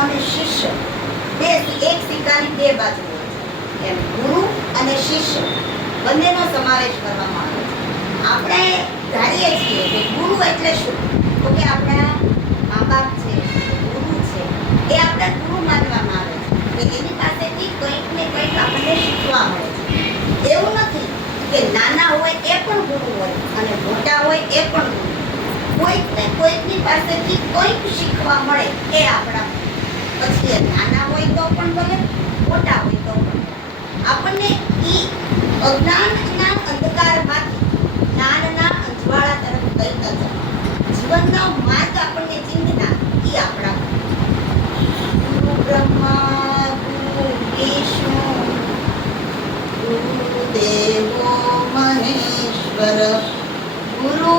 અને શિષ્ય બે એક સિક્કાની બે બાજુ હોય છે. એમ ગુરુ અને શિષ્ય બંનેનો સમાવેશ કરવામાં આવે છે. આપણે ધારીએ છીએ કે ગુરુ એટલે શું, તો કે આપણા મા બાપ છે, ગુરુ છે, એ આપણા ગુરુ માનવામાં આવે છે કે એની પાસેથી કંઈક ને કંઈક આપણને શીખવા મળે છે. એવું નથી કે નાના હોય એ પણ ગુરુ હોય અને મોટા હોય એ પણ ગુરુ. કોઈક ને કોઈકની પાસેથી કંઈક શીખવા મળે એ આપણા. પછી એ નાના હોય તો પણ ભલે, મોટા હોય તો પણ આપણને ઈ અજ્ઞાનના અંધકારમાંથી જ્ઞાનના અજવાળા તરફ લઈ જતા જીવનનો માર્ગ આપણને ચિંતના ઈ આપણા. ગુરુ બ્રહ્મા ગુરુ વિષ્ણુ ગુરુદેવો મહેશ્વર ગુરુ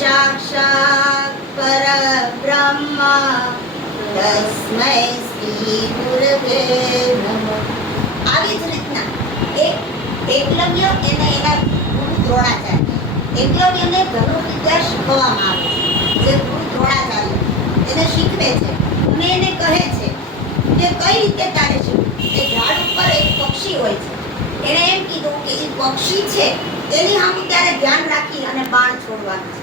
સાક્ષાત પરબ્રહ્મ તસ્મૈ શ્રી ગુરવે નમઃ. આવી જ રીતના એકલવ્ય એને એના ગુરુ દ્રોણાચાર્ય, એકલવ્યને ધનુર્વિદ્યા શીખવવામાં આવે છે. જે ગુરુ દ્રોણાચાર્ય એને શીખવે છે અને એને કહે છે કે કઈ રીતે તારે શીખવું. એ ઝાડ ઉપર એક પક્ષી હોય છે, એણે એમ કીધું કે એ પક્ષી છે એની સામે ત્યારે ધ્યાન રાખી અને બાણ છોડવાનું છે,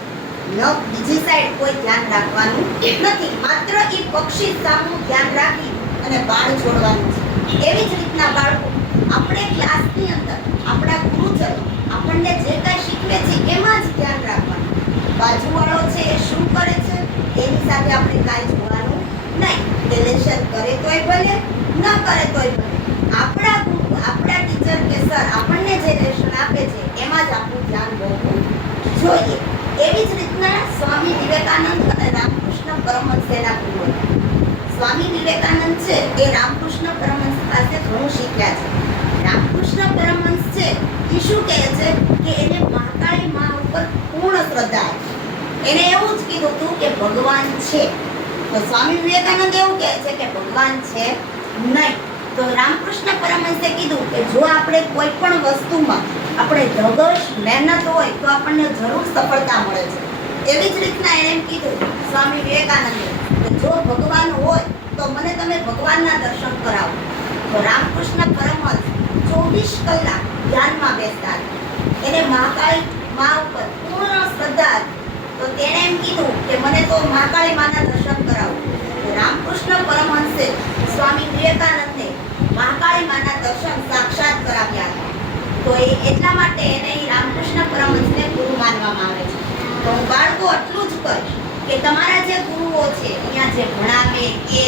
ન બીજી સાઈડ કોઈ ધ્યાન રાખવાનું નથી. માત્ર એ પક્ષી સામું ધ્યાન રાખી અને બાણ છોડવાનું છે. એવી જ રીતના બાળકો આપણે ક્લાસની અંદર આપણા ગુરુજનો આપણને જે કાંઈ શીખવે છે એમાં જ ધ્યાન રાખવાનું. બાજુવાળો છે એ શું કરે છે એની સાથે આપણે કાંઈ જોવાનું નહીં. તે લેસન કરે તોય ભલે, ન કરે તોય ભલે. આપણા ગુરુ, આપણા ટીચર કે સર આપણને જે લેસન આપે છે એમાં જ આપણું ધ્યાન હોવું જોઈએ. એવી જ રીતના સ્વામી વિવેકાનંદ અને રામકૃષ્ણ પરમહંસના ગુરુ હતા. સ્વામી વિવેકાનંદ છે એ રામકૃષ્ણ પરમહંસ પાસે ઘણું શીખ્યા છે. રામકૃષ્ણ પરમહંસ છે એ શું કહે છે કે એને મહાકાળી માં ઉપર પૂર્ણ શ્રદ્ધા હતી. એને એવું જ કીધું હતું કે ભગવાન છે. તો સ્વામી વિવેકાનંદ એવું કહે છે કે ભગવાન છે નહીં. તો રામકૃષ્ણ પરમહંસે કીધું કે જો આપણે કોઈ પણ વસ્તુમાં આપણે ધગશ મહેનત હોય તો આપણને જરૂર સફળતા મળે છે. એવી જ રીતના એણે એમ કીધું સ્વામી વિવેકાનંદે કે જો ભગવાન હોય તો મને તમે ભગવાનના દર્શન કરાવો. તો રામકૃષ્ણ પરમહંસ 24 કલાક ધ્યાનમાં બેસતા હતા. એને મહાકાળી મા ઉપર પૂર્ણ શ્રદ્ધા હતી. તો તેણે એમ કીધું કે મને તો મહાકાળી માના દર્શન કરાવો. તો રામકૃષ્ણ પરમહંસે સ્વામી વિવેકાનંદને મહાકાળી માના દર્શન સાક્ષાત કરાવ્યા હતા. તો એ એટલા માટે એને રામકૃષ્ણ પરમહંસને ગુરુ માનવામાં આવે છે. તો હું બાળકો એટલું જ કહીશ કે તમારા જે ગુરુઓ છે અહીંયા જે ભણાવે કે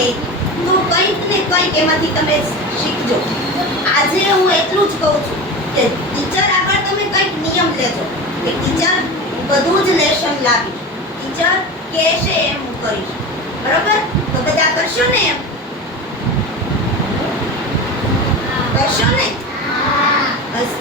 તો કંઈક ને કંઈક એમાંથી તમે શીખજો. આજે હું એટલું જ કહું છું કે ટીચર આગળ તમે કંઈક નિયમ લેજો કે ટીચર બધું જ લેશન લાવીશ, ટીચર કહેશે એમ હું કરીશ. બરોબર? તો બધા કરશો ને એમ? કરશો ને? હા. બસ.